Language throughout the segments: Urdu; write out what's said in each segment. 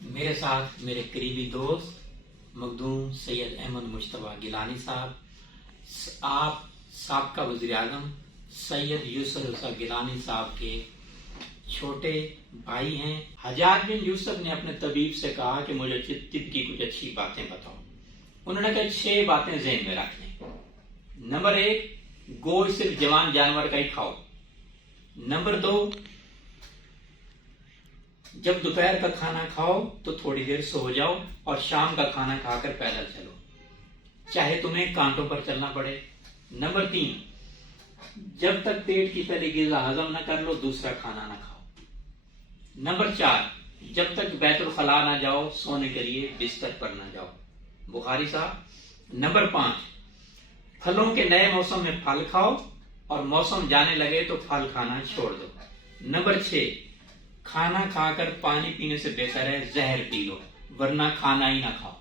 میرے ساتھ میرے قریبی دوست مخدوم سید احمد مشتبہ گیلانی صاحب، آپ سابقہ وزیر اعظم سید یوسف رضا گیلانی صاحب کے چھوٹے بھائی ہیں۔ حجاج بن یوسف نے اپنے طبیب سے کہا کہ مجھے طب کی کچھ اچھی باتیں بتاؤ۔ انہوں نے کہا 6 باتیں ذہن میں رکھ لیں۔ نمبر 1، گوشت صرف جوان جانور کا ہی کھاؤ۔ نمبر 2، جب دوپہر کا کھانا کھاؤ تو تھوڑی دیر سو جاؤ اور شام کا کھانا کھا کر پیدل چلو، چاہے تمہیں کانٹوں پر چلنا پڑے۔ نمبر 3، جب تک پیٹ کی پہلی غذا ہضم نہ کر لو دوسرا کھانا نہ کھاؤ۔ نمبر 4، جب تک بیت الخلاء نہ جاؤ سونے کے لیے بستر پر نہ جاؤ، بخاری صاحب۔ نمبر 5، پھلوں کے نئے موسم میں پھل کھاؤ اور موسم جانے لگے تو پھل کھانا چھوڑ دو۔ نمبر 6، کھانا کھا کر پانی پینے سے بہتر ہے زہر پی لو ورنہ کھانا ہی نہ کھاؤ۔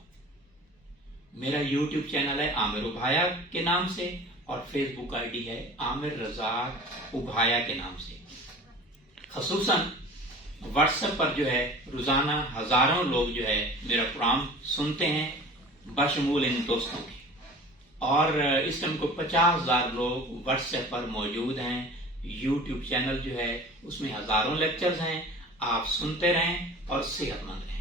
میرا یوٹیوب چینل ہے عامر ابھایا کے نام سے اور فیس بک آئی ڈی ہے عامر رزاق ابھایا کے نام سے۔ خصوصاً واٹس ایپ پر جو ہے روزانہ ہزاروں لوگ جو ہے میرا پروگرام سنتے ہیں بشمول ان دوستوں کے، اور اس ٹائم کو 50,000 لوگ واٹس ایپ پر موجود ہیں۔ یوٹیوب چینل جو ہے اس میں ہزاروں لیکچرز ہیں، آپ سنتے رہیں اور صحت مند رہیں۔